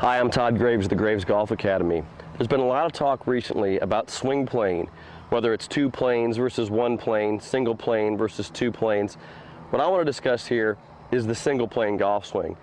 Hi, I'm Todd Graves of the Graves Golf Academy. There's been a lot of talk recently about swing plane, whether it's two planes versus one plane, single plane versus two planes. What I want to discuss here is the single plane golf swing.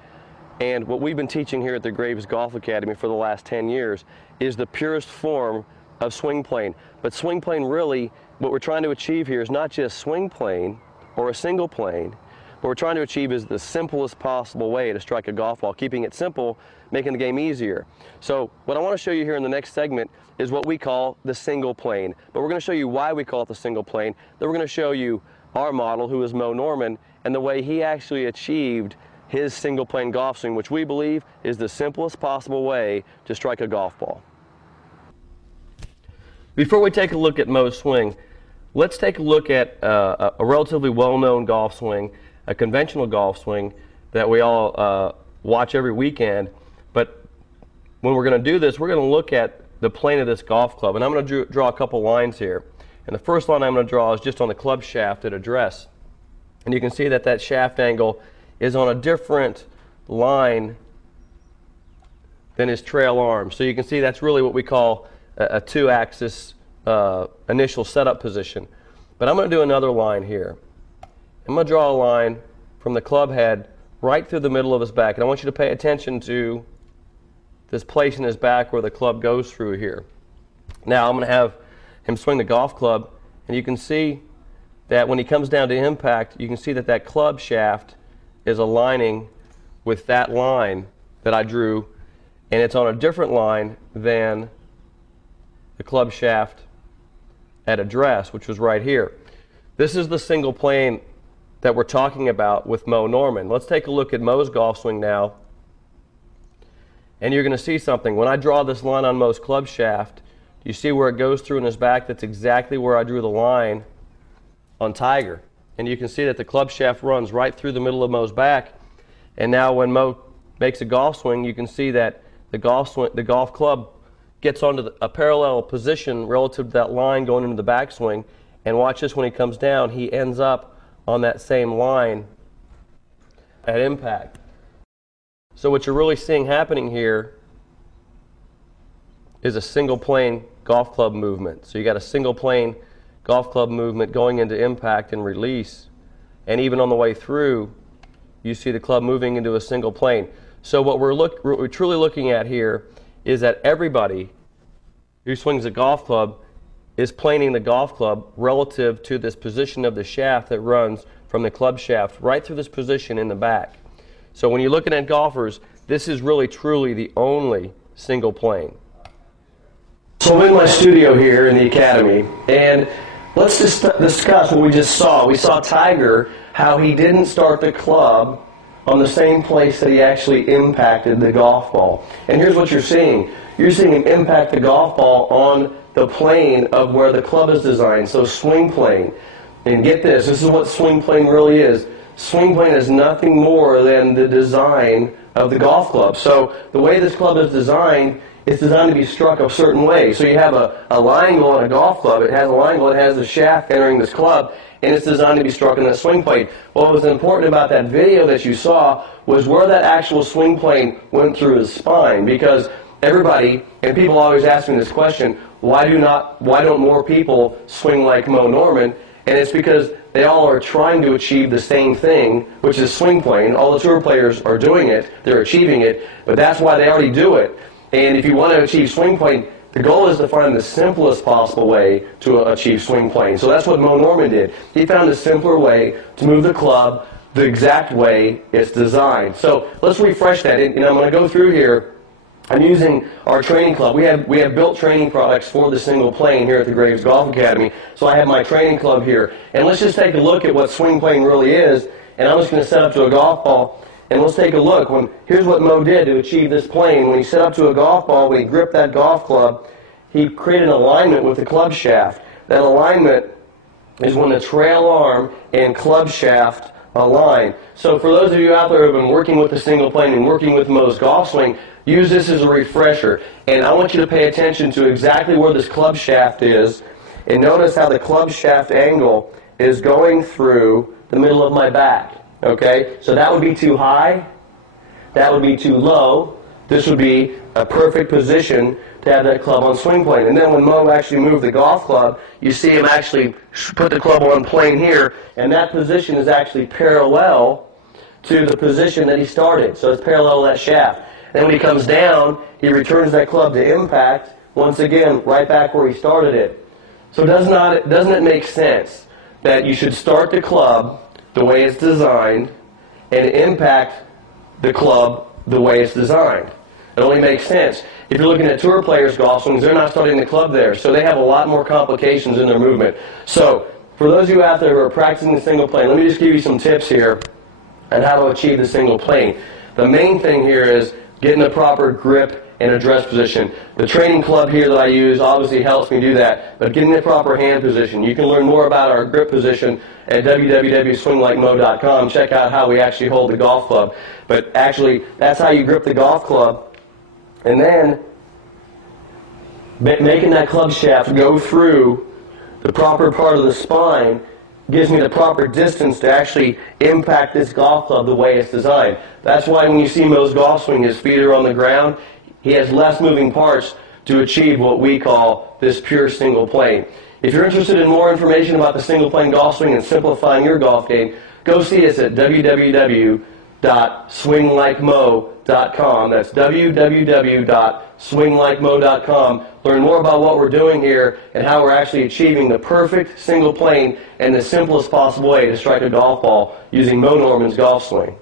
And what we've been teaching here at the Graves Golf Academy for the last 10 years is the purest form of swing plane. But swing plane really, what we're trying to achieve here is not just swing plane or a single plane. What we're trying to achieve is the simplest possible way to strike a golf ball, keeping it simple, making the game easier. So what I want to show you here in the next segment is what we call the single plane. But we're going to show you why we call it the single plane. Then we're going to show you our model, who is Mo Norman, and the way he actually achieved his single plane golf swing, which we believe is the simplest possible way to strike a golf ball. Before we take a look at Mo's swing, let's take a look at a relatively well-known golf swing, a conventional golf swing that we all watch every weekend. But when we're going to do this, we're going to look at the plane of this golf club. And I'm going to draw a couple lines here. And the first line I'm going to draw is just on the club shaft at address. And you can see that that shaft angle is on a different line than his trail arm. So you can see that's really what we call a two-axis initial setup position. But I'm going to do another line here. I'm going to draw a line from the club head right through the middle of his back. And I want you to pay attention to this place in his back where the club goes through here. Now I'm going to have him swing the golf club, and you can see that when he comes down to impact, you can see that that club shaft is aligning with that line that I drew, and it's on a different line than the club shaft at address, which was right here. This is the single plane that we're talking about with Mo Norman. Let's take a look at Mo's golf swing now, and you're going to see something. When I draw this line on Mo's club shaft, you see where it goes through in his back? That's exactly where I drew the line on Tiger. And you can see that the club shaft runs right through the middle of Mo's back. And now when Mo makes a golf swing, you can see that the golf club gets onto a parallel position relative to that line going into the backswing. And watch this, when he comes down, he ends up on that same line at impact. So what you're really seeing happening here is a single plane golf club movement. So you got a single plane golf club movement going into impact and release, and even on the way through you see the club moving into a single plane. So what we're truly looking at here is that everybody who swings a golf club is planing the golf club relative to this position of the shaft that runs from the club shaft right through this position in the back. So when you're looking at golfers, this is really truly the only single plane. So I'm in my studio here in the Academy, and let's just discuss what we just saw. We saw Tiger, how he didn't start the club on the same place that he actually impacted the golf ball. And here's what you're seeing. You're seeing him impact the golf ball on the plane of where the club is designed, so swing plane. And get this is what swing plane really is. Swing plane is nothing more than the design of the golf club. So the way this club is designed, it's designed to be struck a certain way. So you have a line angle on a golf club. It has a line angle, it has the shaft entering this club, and it's designed to be struck in that swing plane. What was important about that video that you saw was where that actual swing plane went through his spine. Because everybody, and people always ask me this question, why don't more people swing like Mo Norman? And it's because they all are trying to achieve the same thing, which is swing plane. All the tour players are doing it, they're achieving it, but that's why they already do it. And if you want to achieve swing plane, the goal is to find the simplest possible way to achieve swing plane. So that's what Mo Norman did. He found a simpler way to move the club the exact way it's designed. So let's refresh that. And I'm going to go through here. I'm using our training club. We have built training products for the single plane here at the Graves Golf Academy. So I have my training club here. And let's just take a look at what swing plane really is. And I'm just going to set up to a golf ball. And let's take a look. Here's what Mo did to achieve this plane. When he set up to a golf ball, when he gripped that golf club, he created an alignment with the club shaft. That alignment is when the trail arm and club shaft align. So for those of you out there who have been working with the single plane and working with Mo's golf swing, use this as a refresher. And I want you to pay attention to exactly where this club shaft is. And notice how the club shaft angle is going through the middle of my back. Okay, so that would be too high, that would be too low, this would be a perfect position to have that club on swing plane. And then when Mo actually moved the golf club, you see him actually put the club on plane here, and that position is actually parallel to the position that he started. So it's parallel to that shaft. And then when he comes down, he returns that club to impact, once again, right back where he started it. So doesn't it make sense that you should start the club the way it's designed and impact the club the way it's designed? It only makes sense. If you're looking at tour players' golf swings, they're not starting the club there, so they have a lot more complications in their movement. So, for those of you out there who are practicing the single plane, let me just give you some tips here on how to achieve the single plane. The main thing here is getting the proper grip and address position. The training club here that I use obviously helps me do that, but getting the proper hand position. You can learn more about our grip position at www.swinglikemo.com. Check out how we actually hold the golf club. But actually, that's how you grip the golf club. And then, making that club shaft go through the proper part of the spine gives me the proper distance to actually impact this golf club the way it's designed. That's why when you see Mo's golf swing, his feet are on the ground. He has less moving parts to achieve what we call this pure single plane. If you're interested in more information about the single plane golf swing and simplifying your golf game, go see us at www.swinglikemo.com. That's www.swinglikemo.com. Learn more about what we're doing here and how we're actually achieving the perfect single plane and the simplest possible way to strike a golf ball using Mo Norman's golf swing.